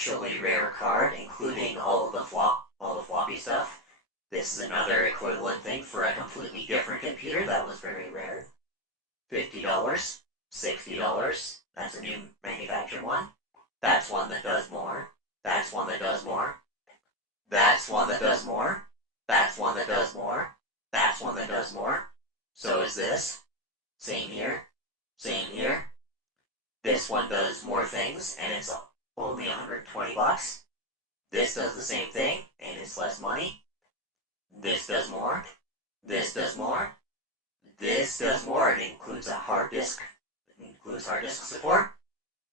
actually rare card, including all the floppy stuff. This is another equivalent thing for a completely different computer that was very rare. $50, $60. That's a new manufactured one. That's one that does more. That's one that does more. That's one that does more. That's one that does more. That's one that does more. So is this. Same here. Same here. This one does more things, and it's only $120. This does the same thing, and it's less money. This does more. This does more. This does more. It includes a hard disk. It includes hard disk support.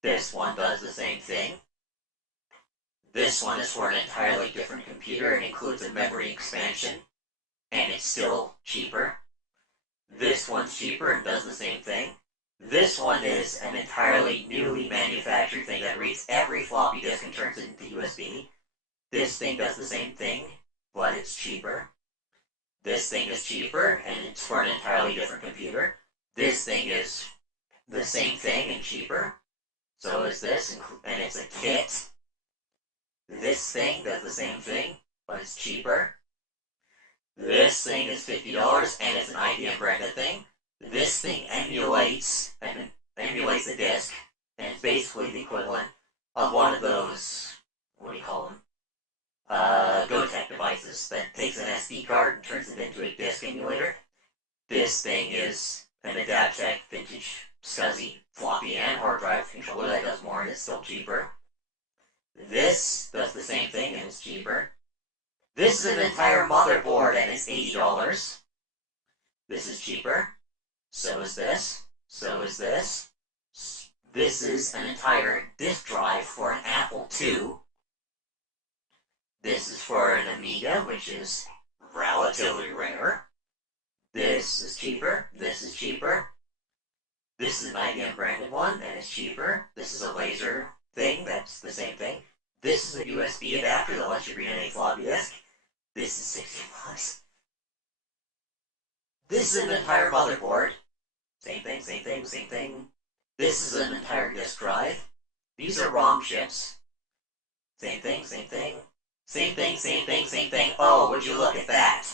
This one does the same thing. This one is for an entirely different computer and includes a memory expansion, and it's still cheaper. This one's cheaper and does the same thing. This one is an entirely newly manufactured thing that reads every floppy disk and turns it into USB. This thing does the same thing, but it's cheaper. This thing is cheaper, and it's for an entirely different computer. This thing is the same thing and cheaper. So is this, and it's a kit. This thing does the same thing, but it's cheaper. This thing is $50, and it's an IBM branded thing. This thing emulates a disk, and it's basically the equivalent of one of those, what do you call them? Gotek devices that takes an SD card and turns it into a disk emulator. This thing is an Adaptec vintage SCSI floppy and hard drive controller that does more and it's still cheaper. This does the same thing and it's cheaper. This is an entire motherboard and it's $80. This is cheaper. So is this. So is this. This is an entire disk drive for an Apple II. This is for an Amiga, which is relatively rare. This is cheaper. This is cheaper. This is an IBM branded one, and it's cheaper. This is a laser thing, that's the same thing. This is a USB adapter that lets you read any floppy disk. This is $60. This is an entire motherboard. Same thing, same thing, same thing. This is an entire disk drive. These are ROM chips. Same thing, same thing. Same thing, same thing, same thing. Oh, would you look at that?